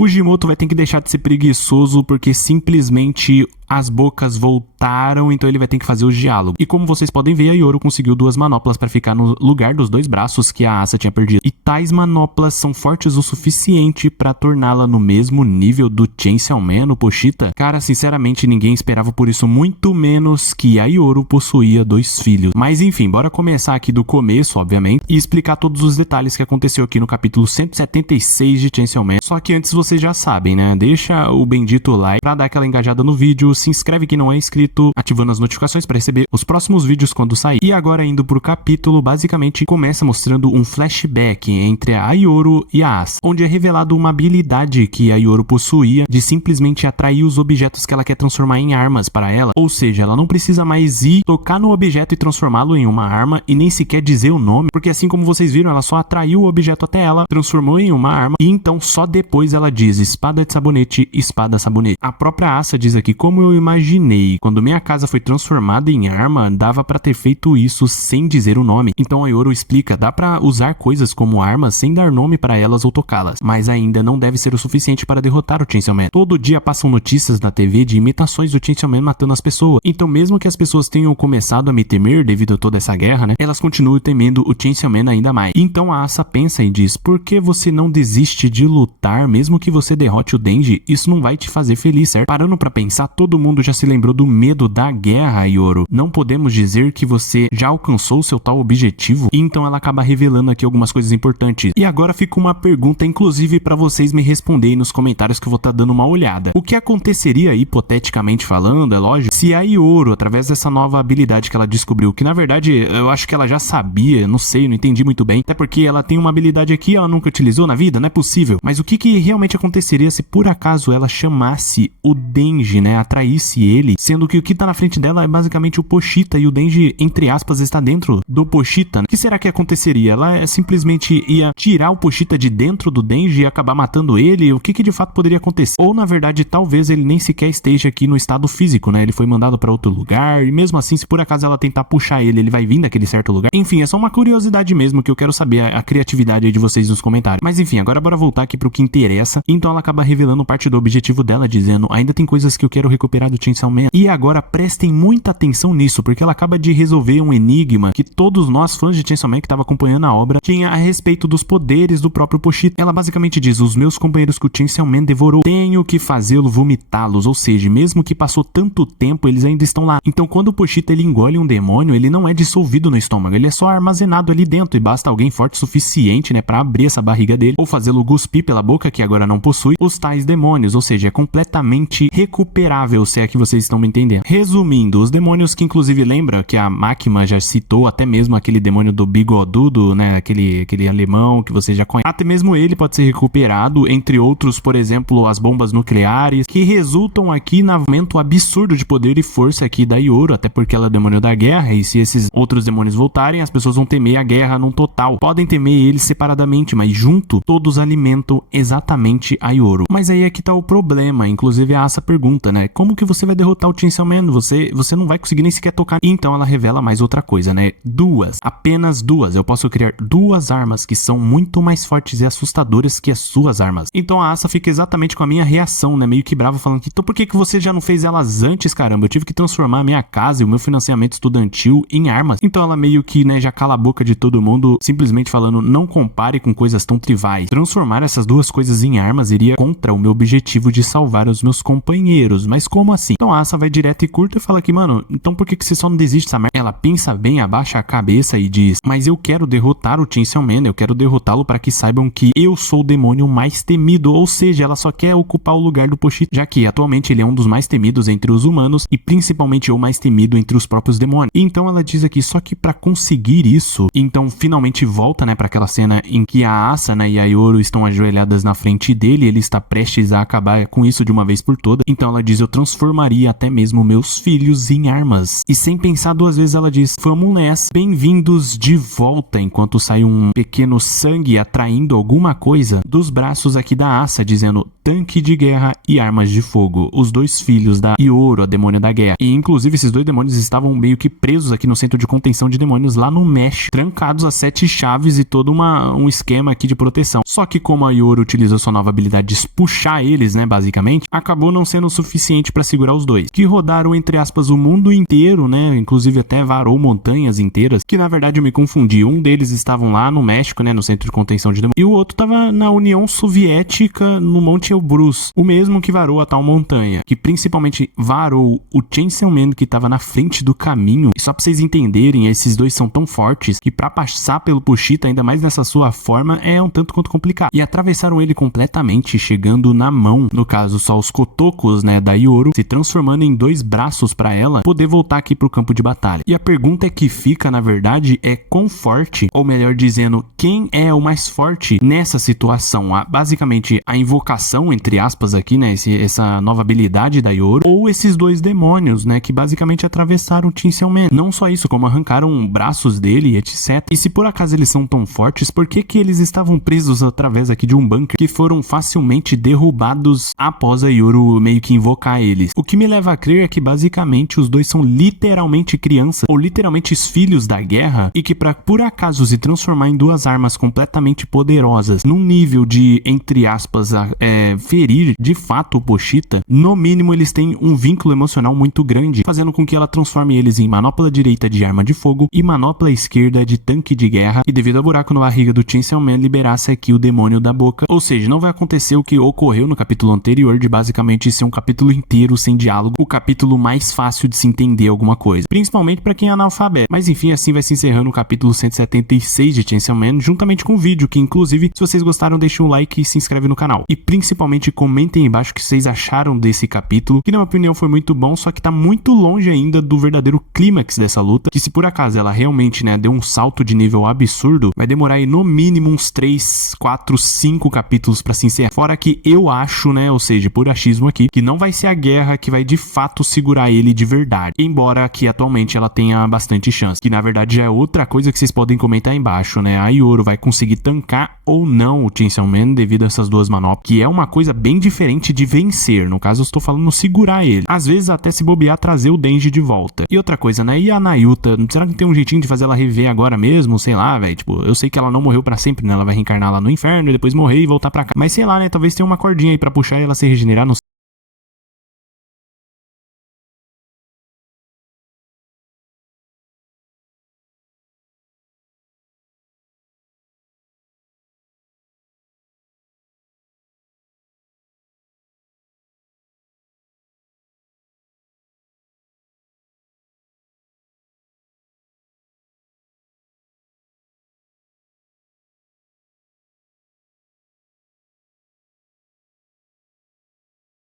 Fujimoto vai ter que deixar de ser preguiçoso porque simplesmente as bocas voltaram, então ele vai ter que fazer o diálogo. E como vocês podem ver, a Yoru conseguiu 2 manoplas para ficar no lugar dos 2 braços que a Asa tinha perdido. E tais manoplas são fortes o suficiente para torná-la no mesmo nível do Chainsaw Man, o Pochita. Cara, sinceramente, ninguém esperava por isso, muito menos que a Yoru possuía 2 filhos. Mas enfim, bora começar aqui do começo, obviamente, e explicar todos os detalhes que aconteceu aqui no capítulo 176 de Chainsaw Man. Só que antes vocês já sabem, né? Deixa o bendito like pra dar aquela engajada no vídeo, se inscreve quem não é inscrito, ativando as notificações para receber os próximos vídeos quando sair. E agora indo pro capítulo, basicamente começa mostrando um flashback entre a Yoru e a Asa, onde é revelado uma habilidade que a Yoru possuía de simplesmente atrair os objetos que ela quer transformar em armas para ela. Ou seja, ela não precisa mais ir tocar no objeto e transformá-lo em uma arma e nem sequer dizer o nome, porque assim como vocês viram, ela só atraiu o objeto até ela, transformou em uma arma e então só depois ela diz espada de sabonete, espada sabonete. A própria Asa diz aqui, como eu imaginei, quando minha casa foi transformada em arma, dava pra ter feito isso sem dizer o nome. Então a Yoru explica, dá pra usar coisas como armas sem dar nome pra elas ou tocá-las, mas ainda não deve ser o suficiente para derrotar o Chainsaw Man. Todo dia passam notícias na TV de imitações do Chainsaw Man matando as pessoas, então mesmo que as pessoas tenham começado a me temer devido a toda essa guerra, né, elas continuam temendo o Chainsaw Man ainda mais. Então a Asa pensa e diz, por que você não desiste de lutar mesmo que você derrote o Denji? Isso não vai te fazer feliz, certo? Parando pra pensar, todo mundo já se lembrou do medo da guerra, Yoru. Não podemos dizer que você já alcançou seu tal objetivo? E então ela acaba revelando aqui algumas coisas importantes. E agora fica uma pergunta, inclusive para vocês me responderem nos comentários que eu vou estar dando uma olhada. O que aconteceria, hipoteticamente falando, é lógico, se a Yoru, através dessa nova habilidade que ela descobriu, que na verdade eu acho que ela já sabia, não sei, não entendi muito bem, até porque ela tem uma habilidade aqui, ela nunca utilizou na vida, não é possível. Mas o que realmente aconteceria se por acaso ela chamasse o Denji, né, atraísse ele, sendo que o que tá na frente dela é basicamente o Pochita e o Denji, entre aspas, está dentro do Pochita, né? O que será que aconteceria? Ela simplesmente ia tirar o Pochita de dentro do Denji e acabar matando ele? O que de fato poderia acontecer? Ou na verdade, talvez ele nem sequer esteja aqui no estado físico, né? Ele foi mandado pra outro lugar e mesmo assim, se por acaso ela tentar puxar ele, ele vai vir daquele certo lugar? Enfim, é só uma curiosidade mesmo que eu quero saber a criatividade aí de vocês nos comentários. Mas enfim, agora bora voltar aqui pro que interessa. Então ela acaba revelando parte do objetivo dela, dizendo, ainda tem coisas que eu quero recuperar do Chainsaw Man. E agora prestem muita atenção nisso, porque ela acaba de resolver um enigma que todos nós fãs de Chainsaw Man que tava acompanhando a obra tinha a respeito dos poderes do próprio Pochita. Ela basicamente diz, os meus companheiros que o Chainsaw Man devorou, tenho que fazê-lo vomitá-los, ou seja, mesmo que passou tanto tempo, eles ainda estão lá. Então quando o Pochita ele engole um demônio, ele não é dissolvido no estômago, ele é só armazenado ali dentro e basta alguém forte o suficiente, né, pra abrir essa barriga dele ou fazê-lo cuspir pela boca, que agora não possui os tais demônios, ou seja, é completamente recuperável, se é que vocês estão me entendendo. Resumindo, os demônios que inclusive lembra que a Makima já citou, até mesmo aquele demônio do bigodudo, né, aquele alemão que você já conhece, até mesmo ele pode ser recuperado, entre outros, por exemplo, as bombas nucleares, que resultam aqui no aumento absurdo de poder e força aqui da Yoru, até porque ela é o demônio da guerra, e se esses outros demônios voltarem, as pessoas vão temer a guerra num total. Podem temer eles separadamente, mas junto, todos alimentam exatamente a Yoru. Mas aí é que tá o problema, inclusive a Asa pergunta, né, como que você vai derrotar o Chainsaw Man? Você não vai conseguir nem sequer tocar. Então ela revela mais outra coisa, né, apenas duas, eu posso criar 2 armas que são muito mais fortes e assustadoras que as suas armas. Então a Asa fica exatamente com a minha reação, né, meio que brava, falando que, então por que você já não fez elas antes, caramba? Eu tive que transformar a minha casa e o meu financiamento estudantil em armas. Então ela meio que, né, já cala a boca de todo mundo, simplesmente falando, não compare com coisas tão trivais. Transformar essas 2 coisas em armas iria contra o meu objetivo de salvar os meus companheiros. Mas como assim? Então a Asa vai direto e curta e fala que, mano, então por que você só não desiste dessa merda? Ela pensa bem, abaixa a cabeça e diz, mas eu quero derrotar o Chainsaw Man, eu quero derrotá-lo para que saibam que eu sou o demônio mais temido, ou seja, ela só quer ocupar o lugar do Pochita, já que atualmente ele é um dos mais temidos entre os humanos e principalmente o mais temido entre os próprios demônios. Então ela diz aqui, só que para conseguir isso, então finalmente volta, né, para aquela cena em que a Asa, né, e a Yoru estão ajoelhadas na frente dele, ele está prestes a acabar com isso de uma vez por todas. Então ela diz, eu transformaria até mesmo meus filhos em armas. E sem pensar duas vezes ela diz: vamos nessa, bem-vindos de volta, enquanto sai um pequeno sangue atraindo alguma coisa dos braços aqui da Asa, dizendo tanque de guerra e armas de fogo, os dois filhos da Ioro, a demônia da guerra. E inclusive esses dois demônios estavam meio que presos aqui no centro de contenção de demônios lá no México, trancados a 7 chaves e todo um esquema aqui de proteção. Só que como a Ioro utilizou sua nova habilidade de puxar eles, né, basicamente, acabou não sendo o suficiente para segurar os dois, que rodaram, entre aspas, o mundo inteiro, né, inclusive até varou montanhas inteiras, que na verdade eu me confundi. Um deles estavam lá no México, né, no centro de contenção de demônios, e o outro tava na União Soviética, no Monte Elbrus, o mesmo que varou a tal montanha, que principalmente varou o Chainsaw Man, que tava na frente do caminho. E só pra vocês entenderem, esses dois são tão fortes que pra passar pelo Pushita, ainda mais nessa sua forma, é um tanto quanto complicado. E atravessaram ele completamente, chegando na mão, no caso só os cotocos, né, da Ioro, se transformando em 2 braços pra ela poder voltar aqui pro campo de batalha. E a pergunta que fica, na verdade, é quão forte, ou melhor dizendo, quem é o mais forte nessa situação? Basicamente, a invocação, entre aspas aqui, né, essa nova habilidade da Ioro, ou esses dois demônios, né, que basicamente atravessaram o Chainsaw Man. Não só isso, como arrancaram braços dele, etc. E se por acaso eles são tão fortes, por que eles estavam presos através aqui de um bunker que foram facilmente derrubados após a Ioro meio que invocar eles? O que me leva a crer é que basicamente os dois são literalmente crianças, ou literalmente os filhos da guerra, e que pra por acaso se transformar em 2 armas completamente poderosas, num nível de, entre aspas, ferir de fato o Pushita, no mínimo eles têm um vínculo emocional muito grande, fazendo com que ela transforme eles em manopla direita de arma de fogo e manopla esquerda de tanque de guerra, e devido ao buraco na barriga do Chainsaw Man, liberasse aqui o demônio da boca. Ou seja, não vai acontecer o que ocorreu no capítulo anterior, de basicamente ser um capítulo inteiro sem diálogo, o capítulo mais fácil de se entender alguma coisa, principalmente pra quem é analfabeto. Mas enfim, assim vai se encerrando o capítulo 176 de Chainsaw Man, juntamente com o vídeo, que inclusive, se vocês gostaram, deixem um like e se inscreve no canal. E principalmente comentem aí embaixo o que vocês acharam desse capítulo, que na minha opinião foi muito bom, só que tá muito longe ainda do verdadeiro clímax dessa luta, que se por acaso ela realmente, né, deu um salto de nível absurdo, vai demorar aí no mínimo uns 3, 4, 5 capítulos pra se encerrar. Fora que eu acho, né, ou seja, por achismo aqui, que não vai ser a guerra que vai de fato segurar ele de verdade, embora que atualmente ela tenha bastante chance, que na verdade já é outra coisa que vocês podem comentar aí embaixo, né, a Ioro vai conseguir tancar ou não o Chainsaw Man devido a essas 2 manoplas, que é uma coisa bem diferente de vencer, no caso eu estou falando segurar ele, às vezes até se bobear trazer o Denji de volta. E outra coisa, né, e a Nayuta, será que tem um jeitinho de fazer ela rever agora mesmo, sei lá, velho, tipo, eu sei que ela não morreu pra sempre, né, ela vai reencarnar lá no inferno e depois morrer e voltar pra cá, mas sei lá, né, talvez tenha uma cordinha aí pra puxar e ela se regenerar, não sei.